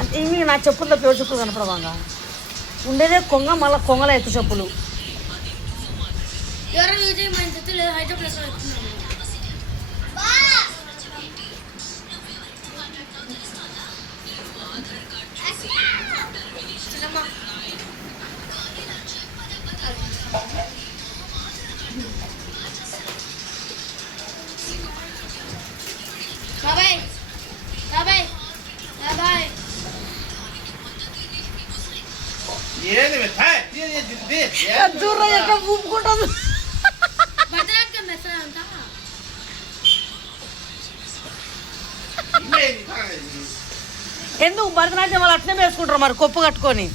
అంటే ఇవి నా చెప్పులతో పేరు చెప్పులు కనపడవాగా ఉండేదే కొంగ మళ్ళీ కొంగల ఎత్తు చెప్పులు. దూరం ఎక్కడ ఊపుకుంటుంది. ఎందుకు భరతనాట్యం వాళ్ళు అట్లనే వేసుకుంటారు మరి కొప్పు కట్టుకొని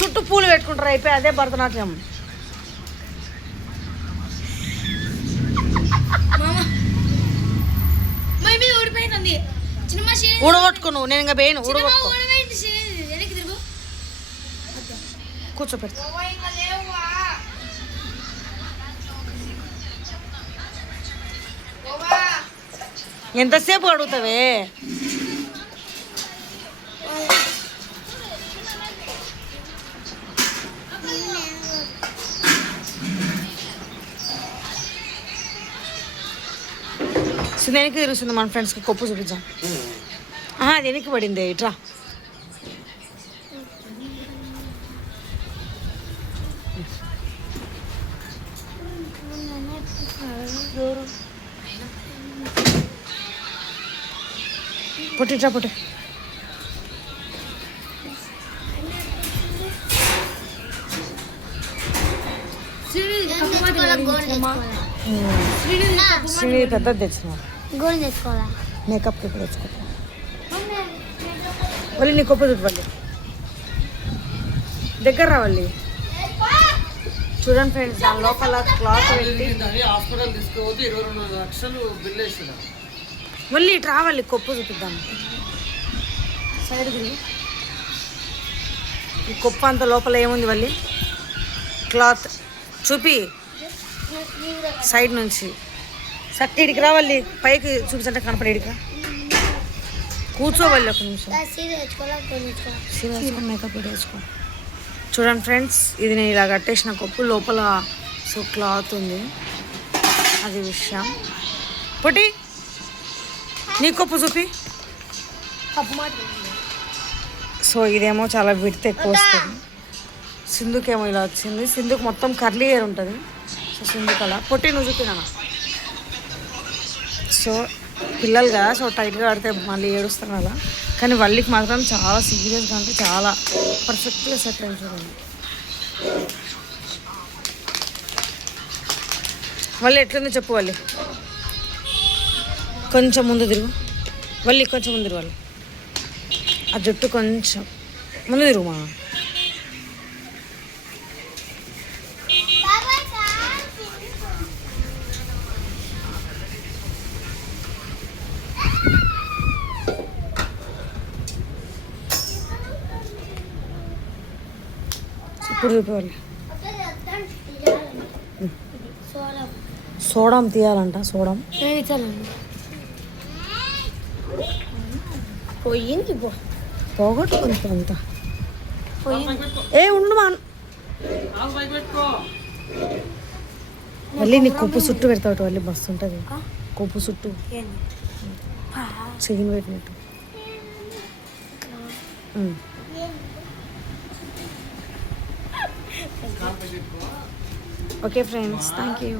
చుట్టూ పూలు పెట్టుకుంటారు అయిపోయి అదే భరతనాట్యం. ఊడగొట్టుకో నువ్వు నేను ఇంకా వేయను ఊడగొట్టుకో కూర్చోపెడతా. ఎంతసేపు అడుగుతావే వెనక్కి తిరుగుతుంది మన ఫ్రెండ్స్కి కొప్పు చూపించాం. అది వెనక్కి పడింది ఇట్రా. పొట్టిట్రా పొట్టి శ్రీనిధి పెద్దది తెచ్చినావు మేకప్కి ఇప్పుడు తెచ్చుకుంటా. మళ్ళీ నీ కొప్పు చుట్టుపల్లి దగ్గర రావాలి. చూడండి ఫ్రెండ్స్ దాని లోపల క్లాత్ వెళ్ళి హాస్పిటల్ తీసుకుపోతే 22 లక్షలు బిల్ వేసిన. మళ్ళీ ఇటు రావాలి కొప్పు చూపిద్దాం. సైడ్ తిరిగి ఈ కొప్పు అంత లోపల ఏముంది మళ్ళీ క్లాత్ చూపి సైడ్ నుంచి సట్టి ఇడికి రావాలి. పైకి చూపించంటే కనపడి ఇడిక కూర్చోవాలి. ఒక నిమిషం సీరియస్గా మేకప్ వేసుకో. చూడండి ఫ్రెండ్స్ ఇది నేను ఇలా కట్టేసిన కొప్పు లోపల సో క్లాత్ ఉంది అది విషయం. పొట్టి నీ కొప్పు చూపి. సో ఇదేమో చాలా విడత ఎక్కువ వస్తుంది. సింధుకేమో ఇలా వచ్చింది. సింధుకి మొత్తం కర్లీ హెయిర్ ఉంటుంది. సో సింధుకి అలా పొట్టి నువ్వు చూపినా. సో పిల్లలు కదా సో టైట్గా ఆడితే మళ్ళీ ఏడుస్తాను అలా. కానీ వల్లికి మాత్రం చాలా సీరియస్గా అంటే చాలా పర్ఫెక్ట్గా సెట్ అయింది. చూడండి వల్లి ఎట్లుందో చెప్పు. వల్లి కొంచెం ముందు తిరుగు. వల్లి కొంచెం ముందు తిరుగు. ఆ జుట్టు కొంచెం ముందు తిరుగుమా. ఇప్పుడు చూపేవాళ్ళు సోడం తీయాలంట. సోడం పోయింది పోగొట్టుకుంటా అంతా ఏ ఉండు మా మళ్ళీ నీ కొప్పు చుట్టూ పెడతావు. మళ్ళీ బస్సు ఉంటుంది కొప్పు చుట్టూ చెయ్యిని పెట్టినట్టు. Okay friends thank you.